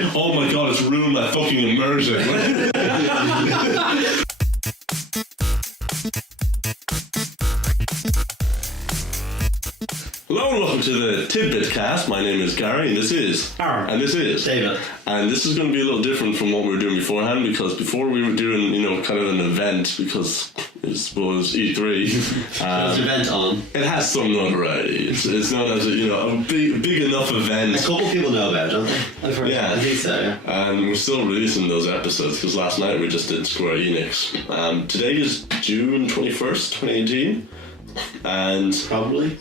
Oh my god, it's ruined my fucking immersion. Hello and welcome to the TidBit cast. My name is Gary and this is Aaron. And this is David. And this is going to be a little different from what we were doing beforehand, because before we were doing, kind of an event, because it was E3. There's an event on. It has some notoriety. It's not as a big enough event. A couple people know about it, don't they? Yeah, I think so. Yeah. And we're still releasing those episodes because last night we just did Square Enix. Today is June 21st, 2018, and Probably.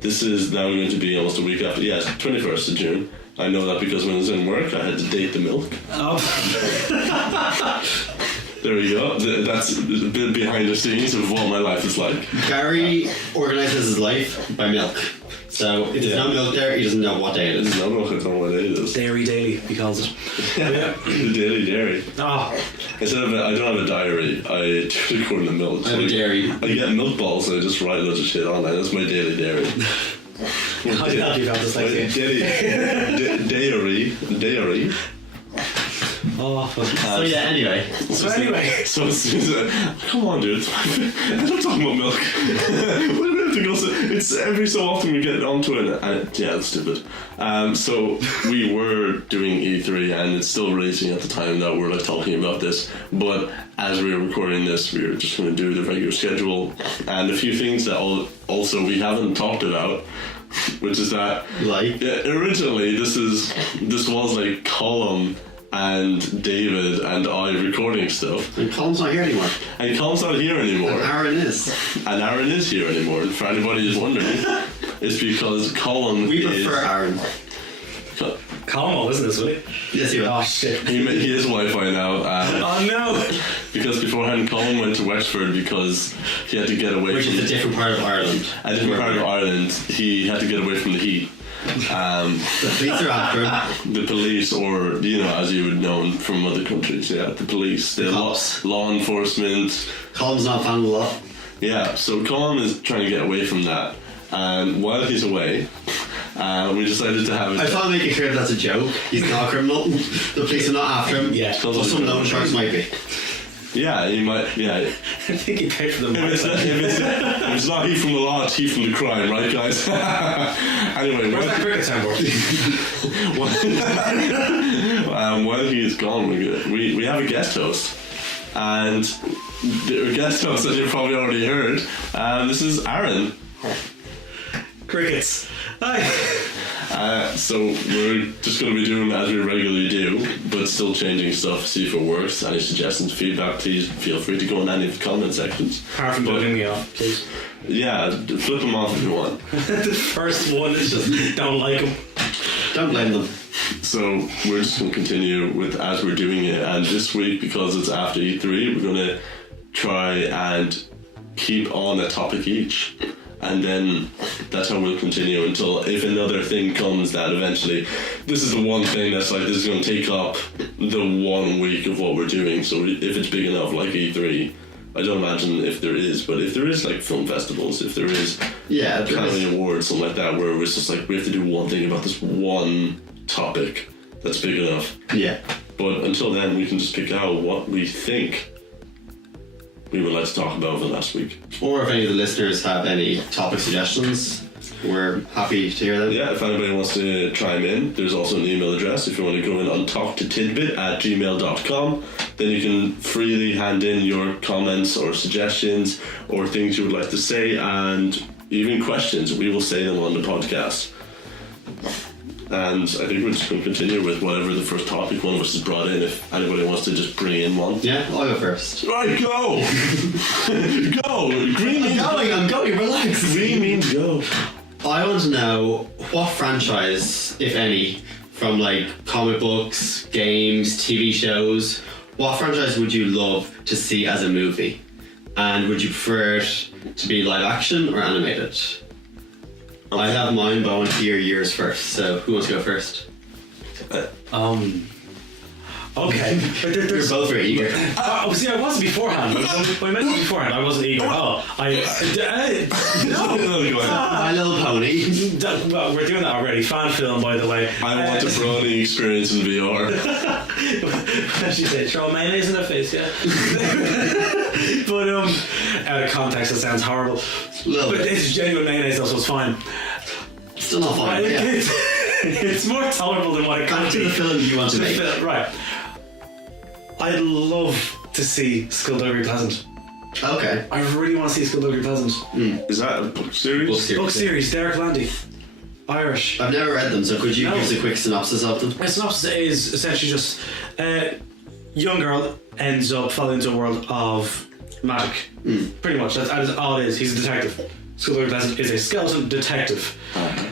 this is now going to be almost a week after. Yes, 21st of June. I know that because when I was in work, I had to date the milk. Oh. There we go. That's a bit behind the scenes of what my life is like. Gary organises his life by milk. So if there's no milk there, he doesn't know what day it There's is. no milk, I don't know what it is. Dairy Daily, he calls it. Yeah, the daily dairy. Oh, Instead of I don't have a diary, I record the milk. I have a dairy. I get milk balls and I just write loads of shit on it. That's my daily dairy. how do you feel this like My dairy. Oh, So yeah, anyway. so anyway. So come on, dude. I'm talking about milk. What do we have to go? It's every so often we get onto it. Yeah, that's stupid. So we were doing E3, and it's still releasing at the time that we're talking about this. But as we were recording this, we were just going to do the regular schedule and a few things that also we haven't talked about. Which is that, originally this was like Colm and David and I recording stuff. And Colin's not here anymore. And Colm's not here anymore. And Aaron is. And Aaron is here anymore. And for anybody who's wondering, it's because Colin We prefer Aaron. Colmo, isn't this, Willie? Yes, he will. Oh, shit. He is Wi-Fi now. Oh, no. Because beforehand Colin went to Wexford because he had to get away Which from... is a different part of Ireland. A different part of Ireland. He had to get away from the heat. The police are after him. The police, or as you would know from other countries, the police, the cops. law enforcement. Colin's not a fan of the law. Yeah, so Colin is trying to get away from that, and while he's away, we decided to have. I thought I'd make it clear that's a joke. He's not a criminal. The police are not after him. Yeah. But some loan sharks might be. Yeah, he might. Yeah. I think he paid for the If it's not he from the law, it's he from the crime, right, guys? Anyway, Where's that cricket soundboard? while he is gone, we have a guest host, and the guest host that you've probably already heard. This is Aaron. Crickets. Hi. So we're just going to be doing as we regularly do, but still changing stuff, see if it works. Any suggestions, feedback, please feel free to go in any of the comment sections. Apart from putting me off, please. Yeah, flip them off if you want. The first one is just, don't like him. Don't blame them. So we're just going to continue with as we're doing it, and this week, because it's after E3, we're going to try and keep on a topic each. And then that's how we'll continue until if another thing comes that eventually this is the one thing that's like this is going to take up the 1 week of what we're doing. So if it's big enough like E3, I don't imagine if there is, but if there is like film festivals, if there is Academy Awards, something like that, where it's just like we have to do one thing about this one topic that's big enough. Yeah. But until then, we can just pick out what we think we would like to talk about for last week. Or if any of the listeners have any topic suggestions, we're happy to hear them. Yeah, if anybody wants to chime in, there's also an email address if you want to go in on talktotidbit@gmail.com. Then you can freely hand in your comments or suggestions or things you would like to say, and even questions. We will say them on the podcast. And I think we're just going to continue with whatever the first topic one of us has brought in, if anybody wants to just bring in one. Yeah, I'll go first. Right, go! Go! Green means I'm going, relax. Green means go. I want to know what franchise, if any, from like comic books, games, TV shows, what franchise would you love to see as a movie? And would you prefer it to be live action or animated? Okay. I have mine, but I want to hear yours first. So who wants to go first? I Okay, but You're there's both very eager. see, I wasn't beforehand. When I mentioned beforehand, I wasn't eager. Oh, no. My Little Pony. Well, we're doing that already. Fan film, by the way. I want a brownie experience in VR. She said, throw mayonnaise in her face, yeah. But out of context, that sounds horrible. Little But bit. it's genuine mayonnaise, though, so it's fine. Still not fine. Yeah. It's more tolerable than what it Back could to be. the film you want to make. Right. I'd love to see Skullduggery Pleasant. Okay. I really want to see Skullduggery Pleasant. Is that a book series? Book series. Book series, Derek Landy. Irish. I've never read them, so could you No. give us a quick synopsis of them? The synopsis is essentially just a young girl ends up falling into a world of magic. Pretty much, that's all it is. He's a detective. Skullduggery Pleasant is a skeleton detective.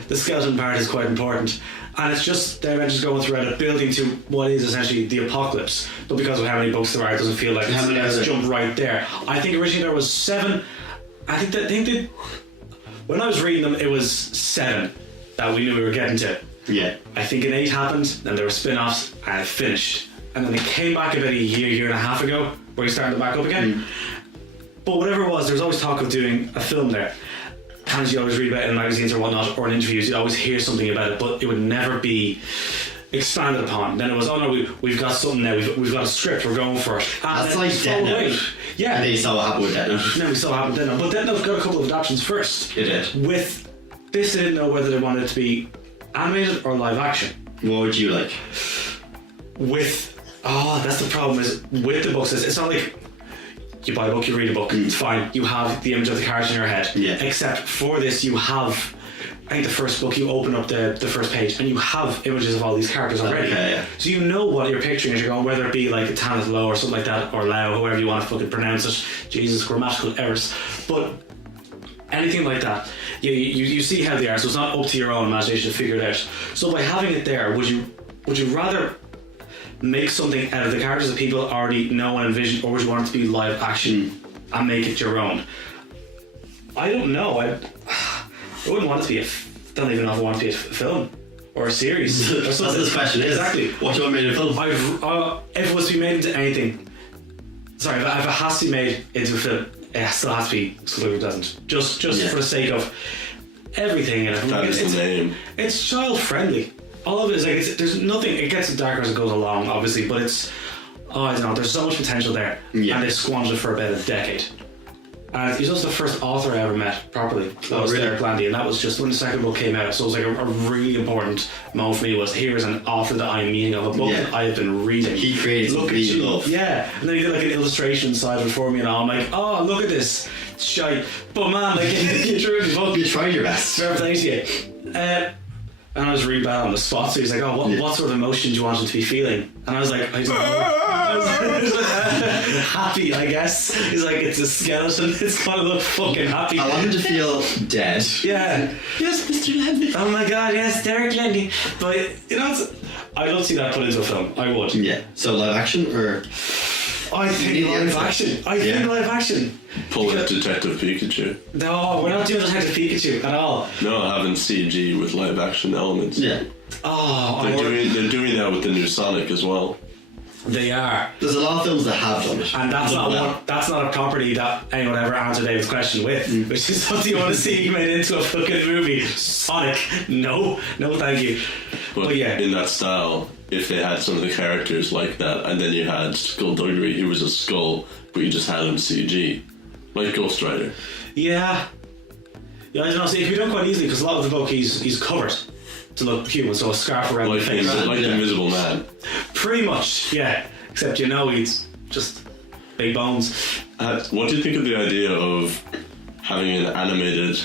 The skeleton part is quite important. And it's just their adventures going through it, building to what is essentially the apocalypse. But because of how many books there are, it doesn't feel like How many are let's there? jump right there. I think originally there was 7. I think that when I was reading them, it was 7 that we knew we were getting to. Yeah. I think an 8 happened, then there were spin-offs, and it finished. And then it came back about a year and a half ago, where he started to back up again. But whatever it was, there was always talk of doing a film there. And as you always read about it in magazines or whatnot, or in interviews, you always hear something about it, but it would never be expanded upon. Then it was, oh no, we've got something now, we've got a script, we're going for it. And That's then like it Death fell away. Note. Yeah. And then you saw what happened with Death Note. And then we saw what happened then. But then they've got a couple of adaptations first. It did. With this, they didn't know whether they wanted it to be animated or live action. What would you like? That's the problem, is with the books, it's not like you buy a book, you read a book, it's fine, you have the image of the character in your head. Yeah. Except for this, you have, I think the first book, you open up the first page and you have images of all these characters already. Okay, yeah. So you know what you're picturing as you're going, whether it be like a Tanith Low or something like that, or Lao, however you want to fucking pronounce it. Jesus, grammatical errors. But anything like that, you see how they are, so it's not up to your own imagination to figure it out. So by having it there, would you rather make something out of the characters that people already know and envision, or would you want it to be live action and make it your own? I don't know. I wouldn't want it to be don't even know if I want it to be a film or a series. Or That's something. the question is. Exactly. What do you want made in a film? If it was to be made into anything, sorry, if it has to be made into a film, it still has to be Skullduggery Pleasant. Just Yeah. for the sake of everything in it. That is the name. It's child friendly. All of it is like, there's nothing, it gets darker as it goes along, obviously, but it's, I don't know, there's so much potential there. Yeah. And they've squandered it for about a decade. And he's also the first author I ever met properly. That was really? Derek Landy, and that was just when the second book came out. So it was like a really important moment for me, was here's an author that I'm meeting of a book Yeah. that I have been reading. He created Look something at you you. love. Yeah. And then he did like an illustration side of it for me, and all. I'm like, oh, look at this. It's shite. But man, like, you drew the book. You tried your best. Fair play to you. And I was really bad on the spot, so he's like, oh, what sort of emotion do you want him to be feeling? And I was like, I was like, happy, I guess. He's like, it's a skeleton, it's gonna look fucking happy. I want him to feel dead. Yeah. Yes, Mr. Landy. Oh my god, yes, Derek Landy. But, you know, I'd love to see that put into a film. I would. Yeah. So live action or I think live action. I think live action. Pull out Detective Pikachu. No, we're not doing Detective Pikachu at all. No, having CG with live action elements. yeah. Oh, They're doing that with the new Sonic as well. they are. There's a lot of films that have done it. And that's that's not a property that anyone ever answered David's question with, which is, what do you want to see made into a fucking movie? Sonic? No, thank you. But yeah, in that style, if they had some of the characters like that, and then you had Skullduggery, he was a skull, but you just had him CG, like Ghost Rider. yeah. I don't know. See, it can be done quite easily, because a lot of the book he's covered to look human, so a scarf around Like the face. the Invisible Man. Pretty much, yeah. Except he's just big bones. What do you think of the idea of having an animated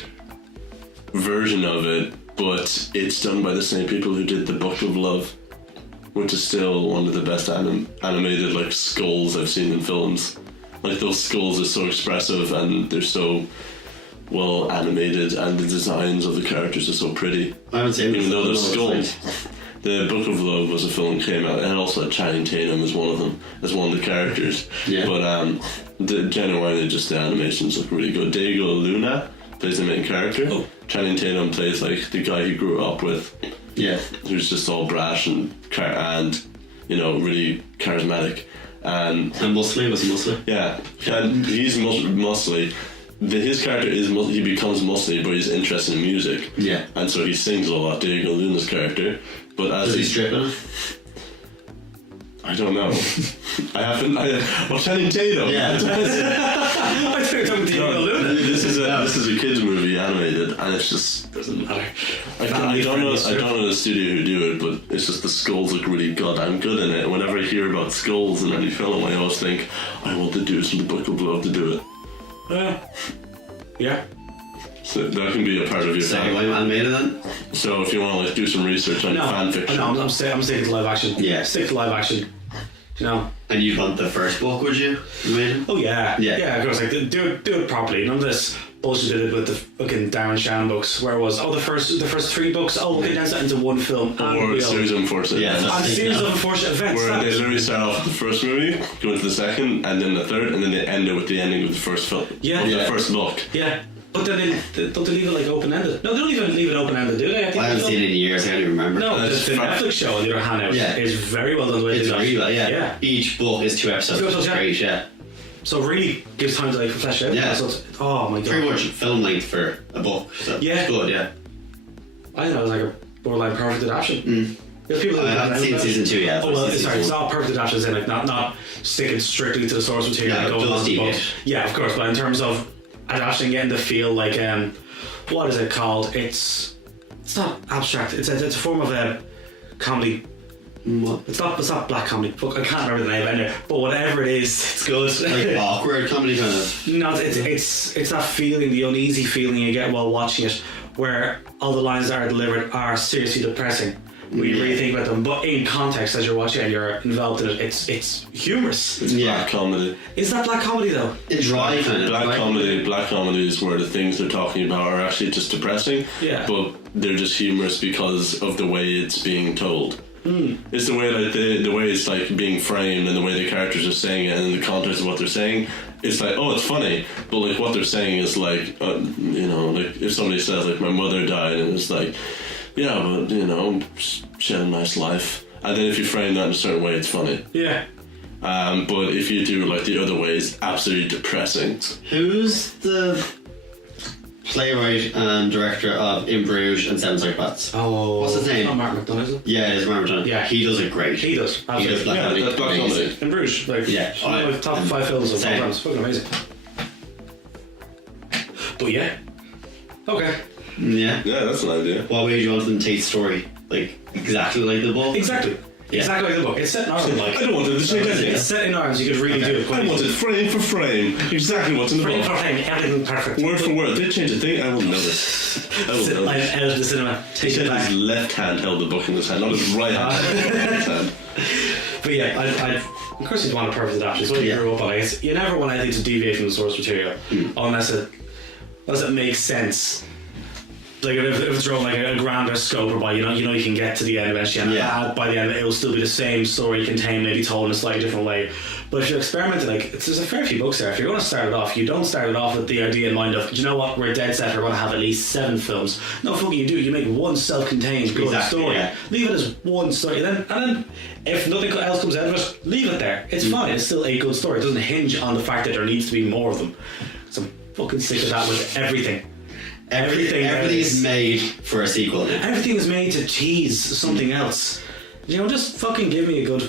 version of it, but it's done by the same people who did the Book of Love, which is still one of the best animated like skulls I've seen in films. Like, those skulls are so expressive and they're so well animated, and the designs of the characters are so pretty. I haven't seen it. Even though they're No, it's skulls. The Book of Love was a film that came out, and also had Channing Tatum as one of them, as one of the characters. Yeah. But genuinely, just the animations look really good. Diego Luna plays the main character. Oh. Channing Tatum plays like the guy he grew up with, Yeah. who's just all brash and really charismatic. And muscly, was he muscly? yeah, and he's muscly. His character is he becomes muscly, but he's interested in music. Yeah. And so he sings a lot. Diego Luna's character, but as Does he strip in it? I don't know. Well, Channing Tatum. Yeah. I think you're talking to No, Diego Luna. this is a kids movie animated, and it's just Doesn't matter. I don't know the studio who do it, but it's just the skulls look really goddamn good in it. Whenever I hear about skulls in any film, I always think I want to do it, so the book will love to do it. Yeah. So that can be a part of your So time. why animated then? So if you want to do some research on fan fiction, I'm sticking to live action. Yeah. Stick to live action. And you'd want the first book, would you? Imagine? Oh yeah. Yeah. Yeah, of course. Like do it properly. None of this bullshit they did with the fucking Darren Shan books, where it was the first 3 books. Oh, we'll condense that into one film. or a series of unfortunate Yeah, events. And a series of unfortunate events. Where that- they literally start off with the first movie, go into the second, and then the third, and then they end it with the ending of the first film. Yeah. Of the Yeah. first book. Yeah. But then don't they leave it like open ended? No, they don't even leave it open ended, do they? I haven't seen it in years, I can't even remember. No, the That's fine. Netflix show on the other hand Yeah. is very well done the way It's they do really it. well, yeah. Yeah. Each book is 2 episodes, Two which is episodes, great, yeah. So it really gives time to like flesh it out. Yeah. So it's, oh my god. Pretty much film length for a book, so Yeah. it's good, yeah. I think that was like a borderline perfect adaptation. There's people I haven't seen season 2 yet. Oh but well, season sorry, it's 1. not perfect adaptations in like not sticking strictly to the source material. No, like going those on the deviate. books. Yeah, of course. But in terms of adapting, getting the feel like what is it called? It's not abstract. It's a form of a comedy. What? It's not black comedy. Fuck, I can't remember the name anyway. But whatever it is, it's good. Like awkward comedy kind of. No, it's that feeling, the uneasy feeling you get while watching it, where all the lines that are delivered are seriously depressing. When you really think about them, but in context as you're watching and you're involved in it, it's humorous. It's Yeah. black comedy. Is that black comedy though? It's dry kind of. Black dry comedy is where the things they're talking about are actually just depressing. Yeah. But they're just humorous because of the way it's being told. It's the way like the way it's like being framed and the way the characters are saying it and the context of what they're saying. It's like, oh, it's funny, but like what they're saying is like, like if somebody says like my mother died and it's like, yeah, but she had a nice life, and then if you frame that in a certain way, it's funny. Yeah. But if you do like the other way, it's absolutely depressing. Who's the playwright and director of In Bruges and Seven Psychopaths? Oh, What's his name? Not Mark McDonagh, is it? Yeah, it's Martin. Yeah. He does it great. He does. He Absolutely. does black Yeah, comedy. that's black amazing. comedy. In Bruges, like Yeah. one of my top 5 films of all Same. time. It's fucking amazing. But yeah. Okay. Yeah. Yeah, that's an idea. What way do you want them to take the story? Like, exactly like the book? Exactly. Yeah. Exactly like the book. It's set in Ireland. Like I don't want it to change anything. it's set in Ireland. So you could really do it. I want it frame for frame, exactly what's in the Frame book. for frame, everything perfect. Word for word. They change a thing, I will notice. I will I'm notice. out of the cinema. He Take it said back. his left hand held the book in his hand, not his right hand held the book in his hand. But yeah, I of course you'd want a perfect adaptation. It's what you Yeah. grew up on. You never want anything to deviate from the source material unless it makes sense. Like if it's drawn like a grander scope, whereby you know you can get to the end eventually, and Yeah. by the end it will still be the same story contained, maybe told in a slightly different way. But if you're experimenting, there's a fair few books there. If you're going to start it off, you don't start it off with the idea in mind of, do you know what, we're dead set, we're going to have at least 7 films. No, fucking you do. You make one self-contained good Exactly, story. yeah. Leave it as one story, and then if nothing else comes out of it, leave it there. It's fine. It's still a good story. It doesn't hinge on the fact that there needs to be more of them. So I'm fucking sick of that with everything. Everything is made for a sequel now. Everything is made to tease something else. Just fucking give me a good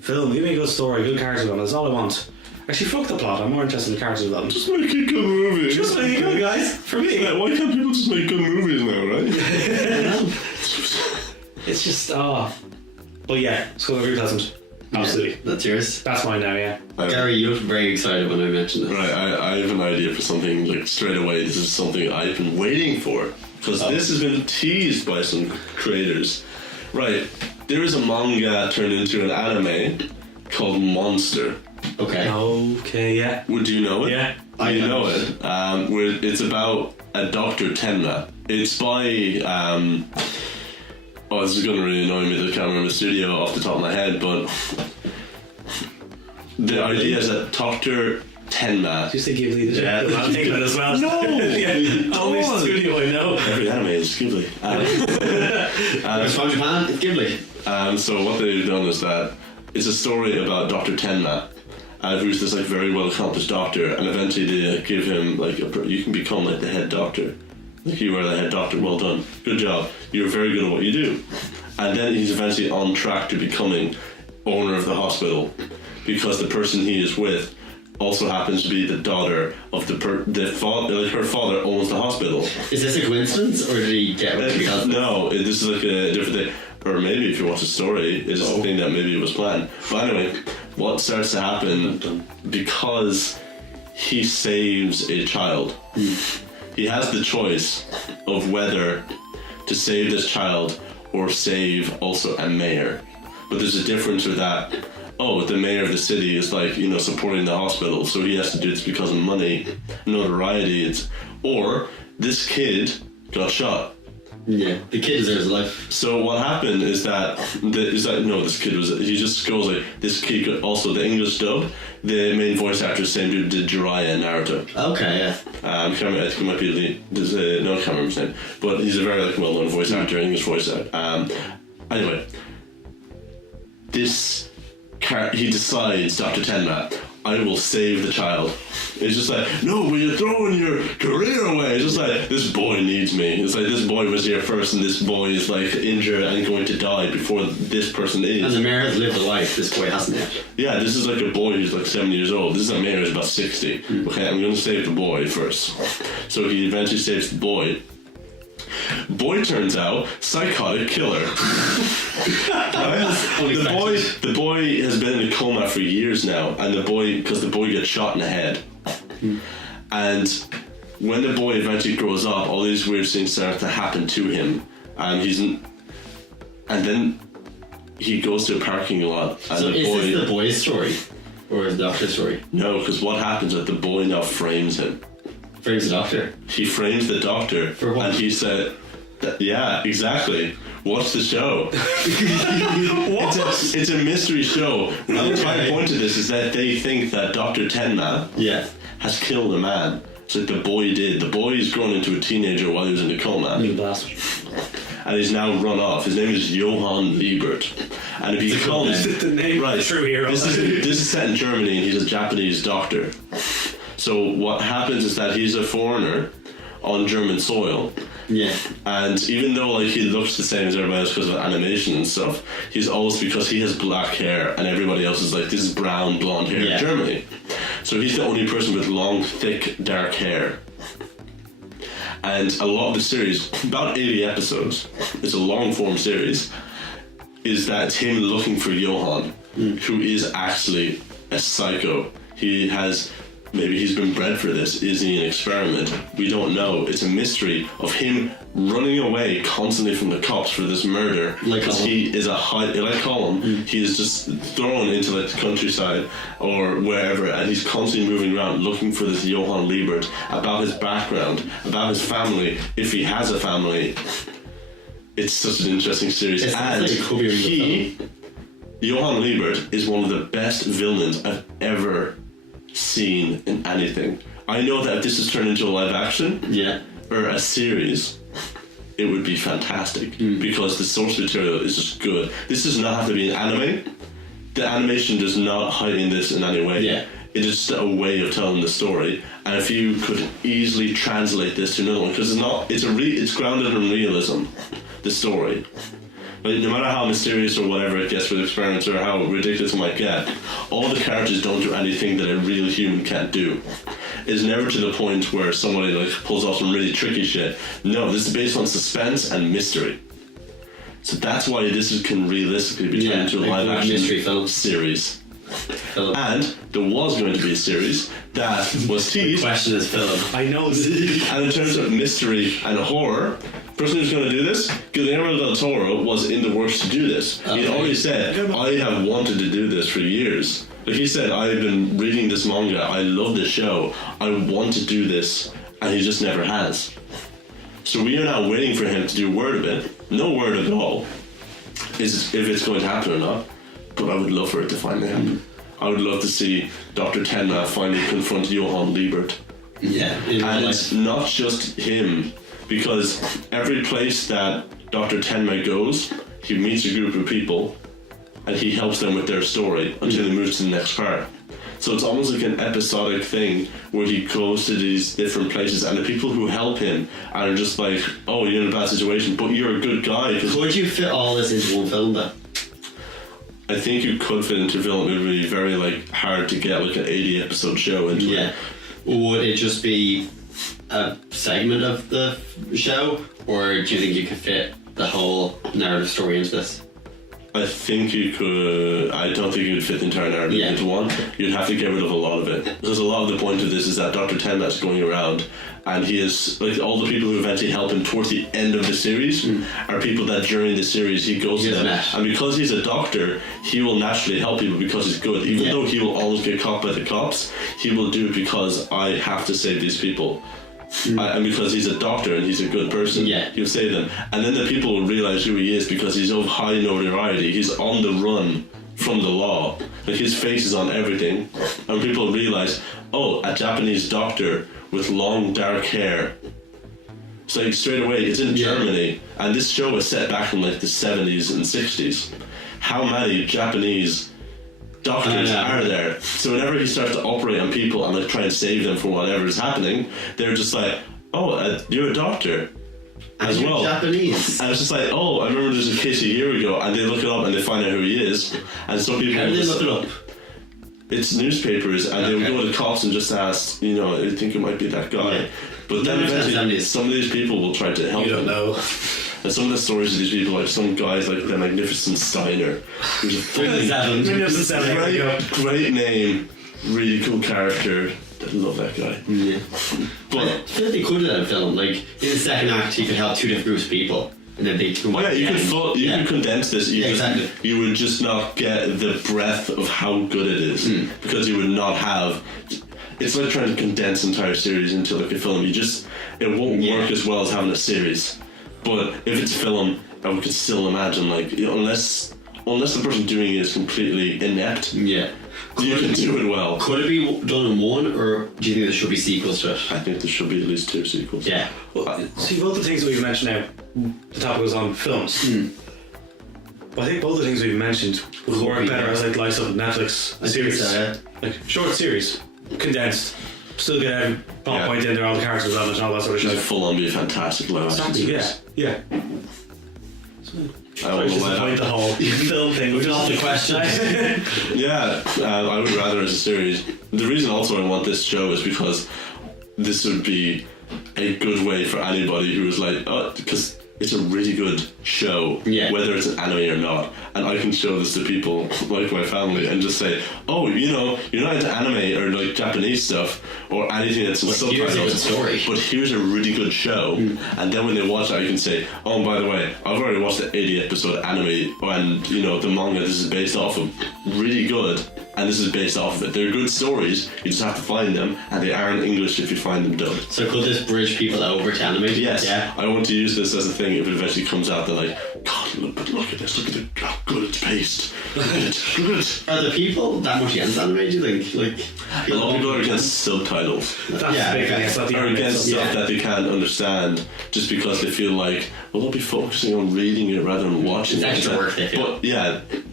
film, give me a good story, good character development. That's all I want. Actually, fuck the plot. I'm more interested in character development. Just make a good movie. Just make it good, guys. For me, Yeah, why can't people just make good movies now, right? it's just But yeah, School of Replacement. Absolutely. That's yours. That's mine now. Yeah. Gary, you looked very excited when I mentioned it. Right, I have an idea for something like straight away. This is something I've been waiting for because this has been teased by some creators. Right, there is a manga turned into an anime called Monster. Okay. Okay. Yeah. Would you know it? Yeah. I You know know it. Where it's about a Dr. Tenma. It's by this is going to really annoy me that I can't remember the studio off the top of my head, but the idea is that Dr. Tenma. Just think Ghibli did Yeah. I'm thinking that as well. No! Yeah. Only God. studio I know. Every anime is Ghibli. It's from Japan, it's Ghibli. So what they've done is that it's a story about Dr. Tenma, who's this like very well accomplished doctor, and eventually they give him like you can become like the head doctor. Like you are the head doctor, well done, good job. You're very good at what you do. And then he's eventually on track to becoming owner of the hospital, because the person he is with also happens to be the daughter of the father. Like her father owns the hospital. Is this a coincidence, or did he get what he got? No, this is like a different thing. Or maybe if you watch the story, it's a thing that maybe it was planned. But anyway, what starts to happen, because he saves a child, he has the choice of whether to save this child or save also a mayor. But there's a difference with that. Oh, the mayor of the city is like, you know, supporting the hospital, so he has to do this because of money, notoriety. Or this kid got shot. Yeah, the kid deserves life. So what happened is that this kid was, he just goes like, this kid could also, the English dub, the main voice actor, same dude did Jiraiya in Naruto. Okay, yeah. I think it might be Lee. I can't remember his name, but he's a very like well-known voice actor, English voice actor. Anyway, he decides, Dr. Tenma, I will save the child. It's just like, no, but you're throwing your career away. It's just like, this boy needs me. It's like, this boy was here first, and this boy is like injured and going to die before this person is. And the mayor has lived a life, this boy hasn't yet. Yeah, this is like a boy who's like 7 years old. This is a mayor who's about 60. Okay, I'm going to save the boy first. So he eventually saves the boy. Boy turns out psychotic killer. The boy has been in a coma for years now, and because the boy gets shot in the head. And when the boy eventually grows up, all these weird things start to happen to him, and then he goes to a parking lot. And so is this the boy's story, or is the doctor's story? No, because what happens is the boy now frames him. Frames the doctor. He frames the doctor, for what? And he said, "Yeah, exactly. Watch the show." It's a mystery show. The entire point of this is that they think that Dr. Tenma has killed a man. It's like the boy did. The boy is grown into a teenager while he was in a coma. You bastard. And he's now run off. His name is Johann Liebert. And if he becomes the name of the true hero. This is set in Germany, and he's a Japanese doctor. So what happens is that he's a foreigner on German soil. Yeah. And even though like he looks the same as everybody else because of animation and stuff, he's always, because he has black hair and everybody else is like, this is brown, blonde hair in Germany. So he's the only person with long, thick, dark hair. And a lot of the series, about 80 episodes, it's a long form series, is that it's him looking for Johann, who is actually a psycho. Maybe he's been bred for this. Is he an experiment? We don't know. It's a mystery of him running away constantly from the cops for this murder. Because he is like Colin, he is just thrown into like the countryside or wherever, and he's constantly moving around looking for this Johann Liebert, about his background, about his family, if he has a family. It's such an interesting series. And Johann Liebert is one of the best villains I've ever seen in anything. I know that if this is turned into a live action or a series, it would be fantastic because the source material is just good. This does not have to be an anime. The animation does not heighten this in any way. It is just a way of telling the story. And if you could easily translate this to another one, because it's grounded in realism, the story. But no matter how mysterious or whatever it gets with experiments or how ridiculous it might get, all the characters don't do anything that a real human can't do. It's never to the point where somebody like pulls off some really tricky shit. No, this is based on suspense and mystery. So that's why this can realistically be turned into a live action mystery film series. And there was going to be a series that was teased. The question is film. I know. And in terms of mystery and horror, the person who's going to do this, Guillermo del Toro, was in the works to do this. He'd already said, I have wanted to do this for years. Like he said, I've been reading this manga, I love this show, I want to do this, and he just never has. So we are now waiting for him to do word of it. No word at all is if it's going to happen or not, but I would love for it to finally happen. I would love to see Dr. Tenma finally confront Johann Liebert. And it's not just him, because every place that Dr. Tenma goes, he meets a group of people and he helps them with their story until he moves to the next part. So it's almost like an episodic thing where he goes to these different places, and the people who help him are just like, oh, you're in a bad situation, but you're a good guy. Could you fit all this into one film then? I think you could fit into a film. It would be very like hard to get like an 80 episode show into it. Would it just be a segment of the show, or do you think you could fit the whole narrative story into this? I think you could. I don't think you would fit the entire narrative into one. You'd have to get rid of a lot of it, because a lot of the point of this is that Dr. Tenmat's going around, and he is like all the people who eventually help him towards the end of the series are people that during the series he goes to them, and because he's a doctor, he will naturally help people because he's good. Even though he will always get caught by the cops, he will do it because I have to save these people. And because he's a doctor and he's a good person, he'll save them. And then the people will realise who he is because he's of high notoriety. He's on the run from the law. Like his face is on everything. And people realise, oh, a Japanese doctor with long dark hair. So like, straight away, it's in Germany. And this show was set back in like the 70s and 60s. How many Japanese doctors are there? So whenever he starts to operate on people and like try and save them from whatever is happening, they're just like, oh, you're a doctor as and well. Japanese. And it's just like, oh, I remember there's a case a year ago, and they look it up and they find out who he is. And some people how do they look it up? It's newspapers, and they would go to the cops and just ask, you know, I think it might be that guy. But then eventually some of these people will try to help him. You don't know. And some of the stories of these people, like some guys like the Magnificent Steiner, who's a great name, really cool character. I love that guy. Yeah. But I feel like they could do that in film. Like in the second act, he could help two different groups of people, and then they come you could condense this. You would just not get the breadth of how good it is because you would not have. It's like trying to condense an entire series into like a film. It won't work as well as having a series. But if it's film, I could still imagine, like, you know, unless the person doing it is completely inept, you can do it well. Could it be done in one, or do you think there should be sequels to it? I think there should be at least 2 sequels. Yeah. Well, see, both the things that we've mentioned now, the topic was on films. But I think both the things we've mentioned would work better as like likes of Netflix series. Like short series, condensed. Still get every plot point in there, all the characters and all that sort of Should shit. full on be a fantastic live action series. Yeah. I won't lie. The whole film thing. We've lost the question. I would rather as a series. The reason also I want this show is because this would be a good way for anybody who is like, because it's a really good show, whether it's an anime or not, and I can show this to people like my family and just say, oh, you know, you're not into anime or like Japanese stuff or anything that's in subtitles, here's a good story, but here's a really good show. And then when they watch it, I can say, oh, and by the way, I've already watched the 80 episode anime, and you know, the manga this is based off of, really good, and this is based off of it. They're good stories, you just have to find them, and they are in English if you find them dubbed. So could this bridge people over to anime? Yes. I want to use this as a thing if it eventually comes out. They're like, God, look at this, look at how good it's paced. Look at it. Are the people that much against anime, do you think? Like, a lot of people are against subtitles. That's the big thing. It's not the or against stuff stuff that they can't understand just because they feel like, well, they'll be focusing on reading it rather than watching it. Extra work, they feel.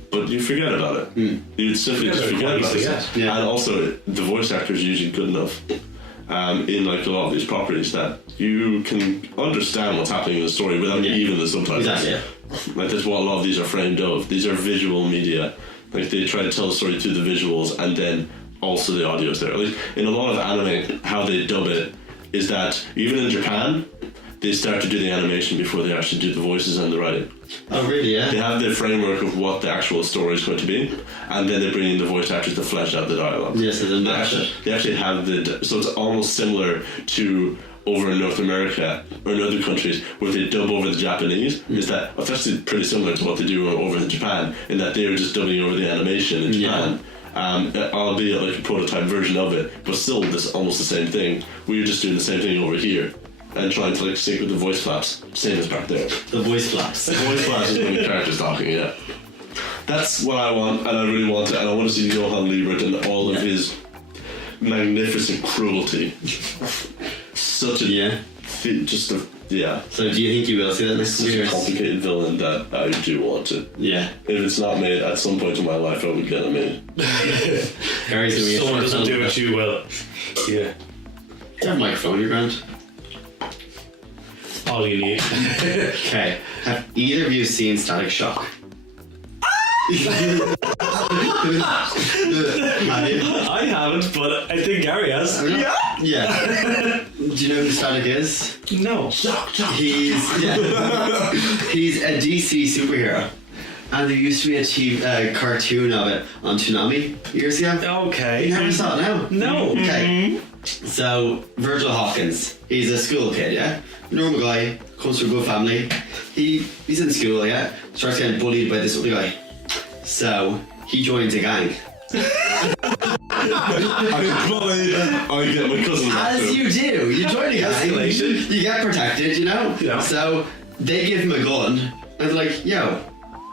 But you forget about it. You'd simply just forget about it. And also, the voice actor is usually good enough in like a lot of these properties that you can understand what's happening in the story without even the subtitles. Exactly. Like that's what a lot of these are framed of. These are visual media. Like they try to tell a story through the visuals and then also the audio is there. Like in a lot of anime, how they dub it is that even in Japan, they start to do the animation before they actually do the voices and the writing. Oh, really? Yeah. They have the framework of what the actual story is going to be, and then they bring in the voice actors to flesh out the dialogue. Yes, so they actually have so it's almost similar to over in North America or in other countries where they dub over the Japanese. Is that it's actually pretty similar to what they do over in Japan, in that they are just dubbing over the animation in Japan. Albeit like a prototype version of it, but still this almost the same thing. We're just doing the same thing over here and trying to like sync with the voice flaps, same as back there. The voice flaps. The voice flaps is when the character's talking. That's what I want, and I really want it, and I want to see Johan Liebert and all of his magnificent cruelty. Such a just a Yeah. So do you think you will see that next It's a year? complicated villain that I do want it. Yeah. If it's not made at some point in my life, I would get it made. Gary's gonna be If someone doesn't do it, you will. Yeah. Do you have a microphone, your ground? All you need. Okay. Have either of you seen Static Shock? Have you? I haven't, but I think Gary has. Yeah. Do you know who Static is? No. He's a DC superhero, and there used to be a cartoon of it on Toonami years ago. Okay. You never saw it now? No. Okay. So Virgil Hawkins, he's a school kid, yeah, normal guy, comes from a good family. He's in school, yeah, starts getting bullied by this other guy. So he joins a gang. I get my cousin back As too. you do, you join a gang, Escalation. you get protected, you know? Yeah. So they give him a gun, and they're like, yo,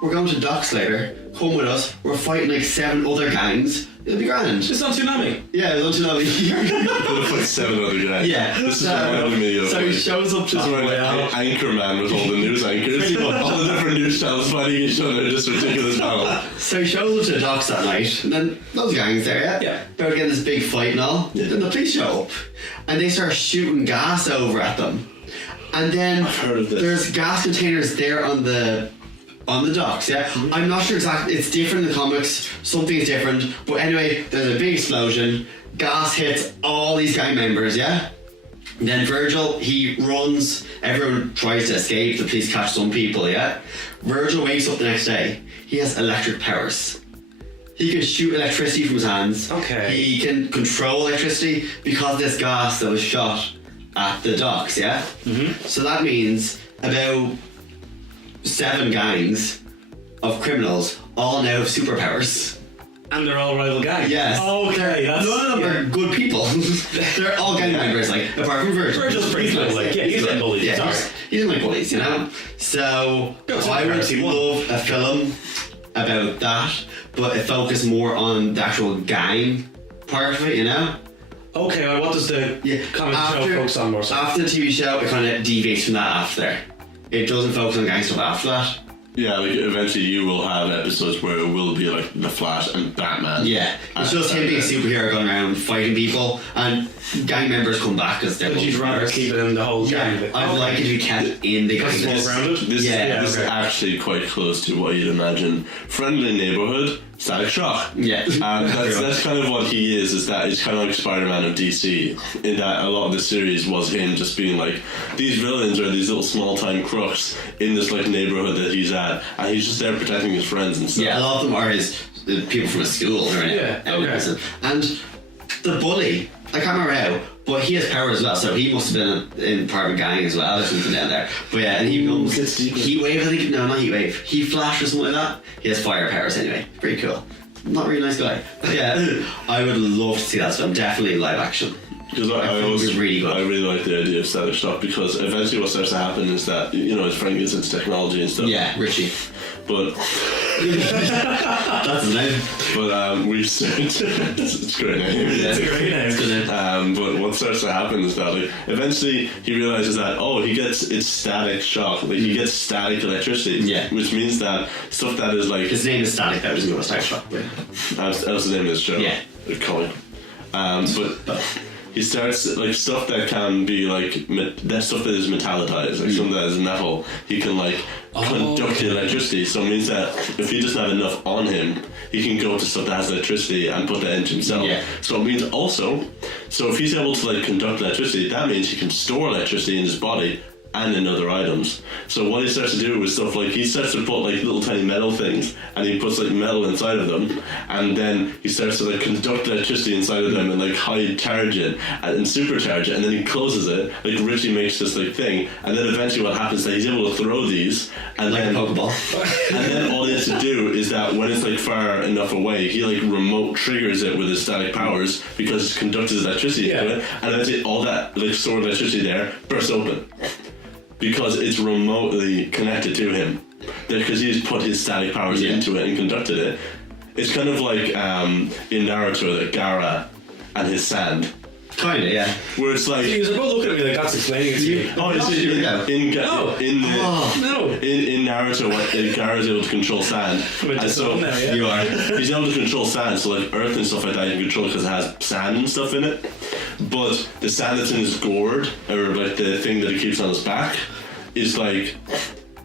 we're going to docks later, come with us, we're fighting like 7 other gangs, it'll be grand. It's on Toonami. Yeah, it was on Toonami. With like 7 other guys. Yeah. This is reminding me of. So he shows up to This is where like Anchorman with all the news anchors. All the different news channels fighting each other, just ridiculous battle. So he shows up to the docks that night, and then those gangs there, yeah? Yeah. About getting this big fight and all. Yeah. Then the police show up, and they start shooting gas over at them. And then I've heard of this. there's gas containers there on the docks, yeah? Mm-hmm. I'm not sure exactly, it's different in the comics, something's different, but anyway, there's a big explosion, gas hits all these gang members, yeah? Then Virgil, he runs, everyone tries to escape, the police catch some people, yeah? Virgil wakes up the next day, he has electric powers. He can shoot electricity from his hands. Okay. He can control electricity because of this gas that was shot at the docks, yeah? Mm-hmm. So that means about 7 gangs of criminals all now have superpowers. And they're all rival gangs. Yes. Okay, that's... None of them are good people. They're all gang members, like, apart from Virgil. Virgil's pretty He's good, nice, like, yeah, he's like bullies, Yeah, he's he doesn't like bullies, you know? So, Go to I the would Pharisee one. love a film about that, but it focused more on the actual gang part of it, you know? Okay, well, what does the comic show focus on more so? After the TV show, it kind of deviates from that after. It doesn't focus on gang stuff after that. Yeah, like eventually you will have episodes where it will be like The Flash and Batman. Yeah, it's just him being a superhero going around fighting people, and gang members come back because they're Would you rather members. keep it in the whole gang? Yeah, I'd like it to be kept in the gang. That's more grounded? This, Yeah, this okay. is actually quite close to what you'd imagine. Friendly neighborhood, Static Shock. Yeah. And that's kind of what he is that he's kind of like Spider-Man of DC, in that a lot of the series was him just being like, these villains are these little small-time crooks in this like neighborhood that he's at, and he's just there protecting his friends and stuff. Yeah, a lot of them are his people from his school, right? Yeah, okay. And the bully, I can't remember how, but he has power as well, so he must have been in part of a gang as well, or something down there. But yeah, and he becomes gets deeper. Heatwave, I think. No, not Heatwave. Heat Flash or something like that. He has fire powers anyway. Pretty cool. Not a really nice guy. But yeah, I would love to see that film. Definitely live action. Because I I think always it's really good. I really like the idea of Static Shock, because eventually what starts to happen is that, you know, his friend gets into technology and stuff. Yeah, Richie. But That's his name. we've said it's a great name. It's a great name. It's good name. But what starts to happen is that like eventually he realizes that it's static shock, like he gets static electricity, Yeah. which means that stuff that is like His name is Static, though. Doesn't go with Static Shock. that's the name of this show. Yeah. The comic. But he starts like stuff that can be like that stuff that is metallized, like something that is metal. He can like conduct the electricity. So it means that if he doesn't have enough on him, he can go to stuff that has electricity and put that into himself. Yeah. So it means also, so if he's able to like conduct electricity, that means he can store electricity in his body and in other items. So what he starts to do is stuff like he starts to put like little tiny metal things, and he puts like metal inside of them, and then he starts to like conduct electricity inside of them and like high charge it and supercharge it, and then he closes it. Like Richie makes this like thing, and then eventually what happens is that he's able to throw these, and Like a then Pokeball. and then all he has to do is that when it's like far enough away, he like remote triggers it with his static powers because it's conducted electricity into it, and then all that like stored electricity there bursts open because it's remotely connected to him. Because he's put his static powers into it and conducted it. It's kind of like in Naruto, that Gaara and his sand. Kinda, yeah. where it's like. You were both looking at me like that's explaining it to me. Oh, it's in Naruto, Gaara's able to control sand, and so now, yeah. You are. he's able to control sand. So like earth and stuff like that, you can control because it has sand and stuff in it. But the sand that's in his gourd, or like the thing that he keeps on his back, is like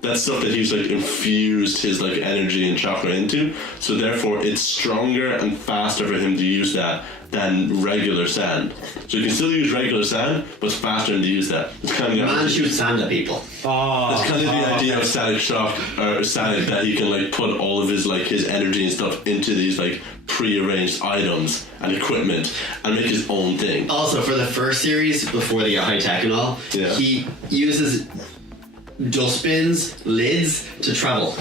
that's stuff that he's like infused his like energy and chakra into. So therefore, it's stronger and faster for him to use that than regular sand. So you can still use regular sand, but it's faster to use that. It's kind of Man shoots sand at people. It's kind of the idea of static shock or static, that he can like put all of his like his energy and stuff into these like pre-arranged items and equipment and make his own thing. Also, for the first series, before they get high tech and all, Yeah. he uses dustbins, lids to travel.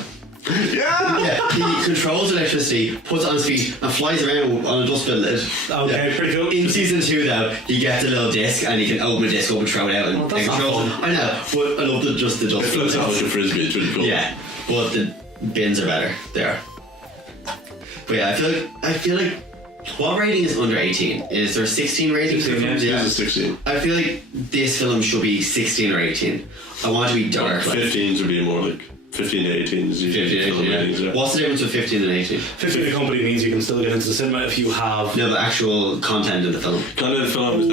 Yeah, he controls electricity, puts it on his feet, and flies around on a dustbin lid. Okay, pretty cool. In season 2, though, he gets a little disc and he can open a disc up and throw it out and that's not control. fun. I know, but I love just the It dustbin. floats out like a frisbee. It's really cool. Yeah, but the bins are better. They are. But yeah, I feel like what rating is under 18? Is there a 16 rating? 16, yeah. This is 16. I feel like this film should be 16 or 18. I want it to be dark. Like 15s would be more like 15 to 18 is usually 15 film 18, ratings, yeah. yeah. What's the difference with 15 and 18? 15 a company means you can still get into the cinema if you have. No, the actual content in the film. Kind of the film is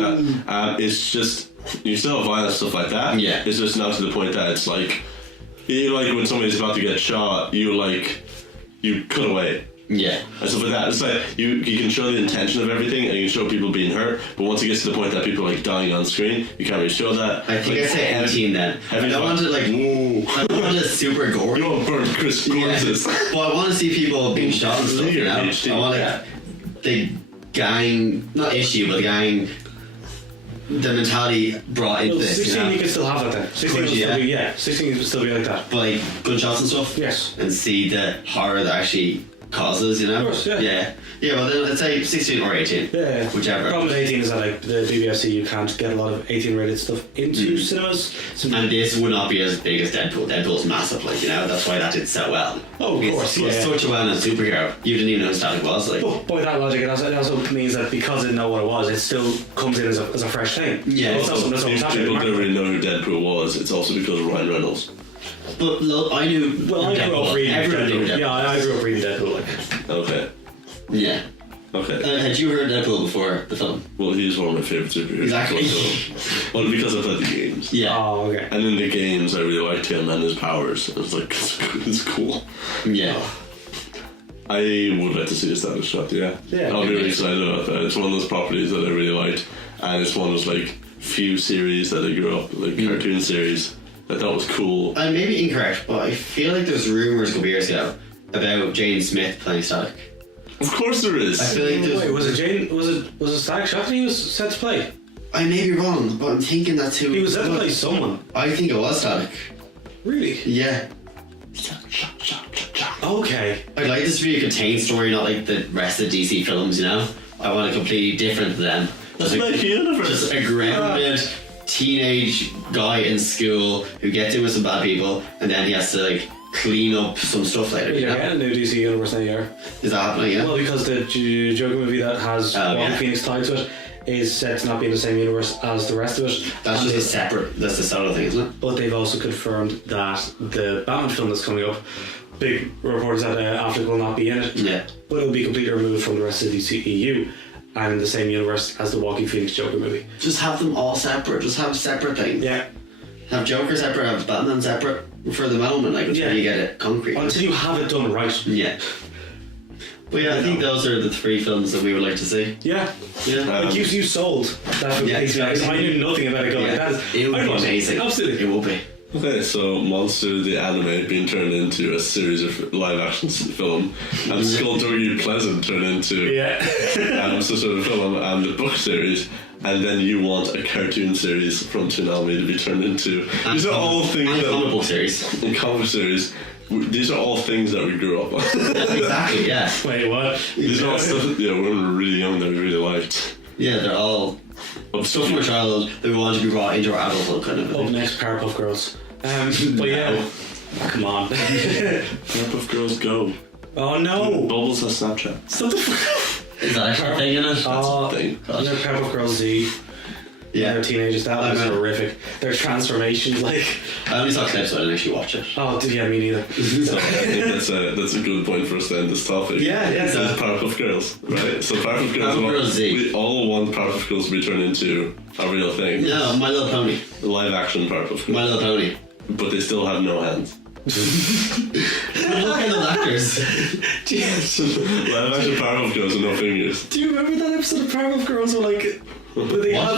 that it's just you still have violence stuff like that. Yeah. It's just now to the point that it's like you like when somebody's about to get shot, you cut away. Yeah. And stuff like that. It's like you can show the intention of everything and you can show people being hurt, but once it gets to the point that people are like dying on screen, you can't really show that. I think like, I say 18 then. I heavy don't want it like. I don't want it super gory. You don't burn Chris corpses. Well, I want to see people being shot and stuff. You know? HD. I want the gang, not issue, but the gang, the mentality brought into Well, this. 16 You know? you can still have that then. 16 Could will you, still yeah? be, yeah. 16 will still be like that. But like gunshots and stuff. Yes. And see the horror that actually causes, you know? Of course, yeah. Yeah, well then I'd say 16 or 18. Yeah. Whichever. The problem with 18 is that like the BBFC you can't get a lot of 18 rated stuff into cinemas. And this would not be as big as Deadpool. Deadpool's massive, like, you know, that's why that did so well. Oh, of He's course, yeah. such a well-known superhero. You didn't even know who Static was, like. But by that logic, it also means that because it didn't know what it was, it still comes in as a fresh thing. Yeah. It's not something that's always If happening. people didn't really know who Deadpool was, it's also because of Ryan Reynolds. But look, I knew. Well, I grew up reading Everyone knew Deadpool. Deadpool. Yeah, I grew up reading Deadpool. Like. Okay. Yeah. Okay. Had you heard Deadpool before the film? Well, he's one of my favourite superheroes. Exactly. So, well, because I played the games. Yeah. Oh, okay. And in the games, I really liked him and his powers. It was like, it's cool. Yeah. I would like to see a Static shot, yeah. Yeah. I'll be really excited about that. It's one of those properties that I really liked. And it's one of those, like, few series that I grew up, like, cartoon series, that I thought was cool. I may be incorrect, but I feel like there's rumours a couple years ago about Jane Smith playing Static. Of course there is. I feel like there's. Wait, was it Jane? Was it Static Shock that he was set to play? I may be wrong, but I'm thinking that's who. He was set to play someone. I think it was Static. Really? Yeah. Okay. I'd like this to be a contained story, not like the rest of DC films, you know? I want a completely different to them. That's Just like the universe. Just a grounded teenage guy in school who gets in with some bad people and then he has to like clean up some stuff later. You You're know? getting a new DC universe now, yeah. Is that happening? Yeah. Well, because the Joker movie that has Oh, Joaquin yeah. Phoenix tied to it is said to not be in the same universe as the rest of it. That's And just a separate. That's the solo thing, isn't it? But they've also confirmed that the Batman film that's coming up, big reports that Affleck will not be in it, Yeah. but it'll be completely removed from the rest of the DCEU and in the same universe as the Joaquin Phoenix Joker movie. Just have them all separate. Just have separate things. Yeah. Have Joker separate. Have Batman separate for the moment. Like until Yeah. you get it concrete. Until you have it done right. Yeah. But yeah, I think those are the 3 films that we would like to see. Yeah. Yeah. Like you sold that film. Yeah, exactly. I knew nothing about it going. Yeah. That is, It would I'd be watch it. amazing. Absolutely. It will be. Okay, so Monster the anime being turned into a series of live action film, and Skullduggery Pleasant turned into Yeah. some sort of film and the book series, and then you want a cartoon series from Toonami to be turned into. These are all things And that comic book series. in comic series. These are all things that we grew up on. Exactly. Yeah. Wait, what? These are all stuff that, when we were really young that we really liked. Yeah, they're all stuff from our childhood that we want to be brought into our adulthood, kind of. Up next, Powerpuff Girls. But yeah, come on. Powerpuff Girls Go. Oh no! Bubbles has Snapchat. Stop the fuck. Is that actually a thing in it? Oh, thing. yeah, Powerpuff Girls Z. Yeah. They're teenagers. That was know. horrific. Their transformations, like. I only saw clips, so I didn't actually watch it. Oh, yeah, me neither. So I think that's a good point for us to end this topic. Yeah. So it's Powerpuff Girls, right? So Powerpuff Girls, Powerpuff Girls Z. we all want Powerpuff Girls to be turned into a real thing. No, My Little Pony. Live action Powerpuff Girls. My Little Pony. But they still have no hands. What kind of actors? Live action Powerpuff Girls with no fingers. Do you remember that episode of Powerpuff Girls where like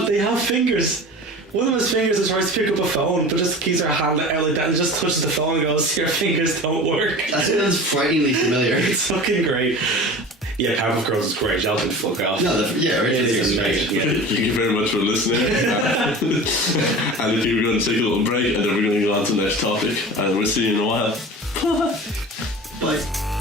they have fingers? One of his fingers is tries to pick up a phone, but just keeps her hand out like that and just touches the phone and goes, "Your fingers don't work." That sounds frighteningly familiar. It's fucking great. Yeah, Powerpuff Girls is great. Y'all can fuck off. No, yeah, right. It is great. Yeah. Thank you very much for listening. And I think we're going to take a little break and then we're going to go on to the next topic. And we'll see you in a while. Bye.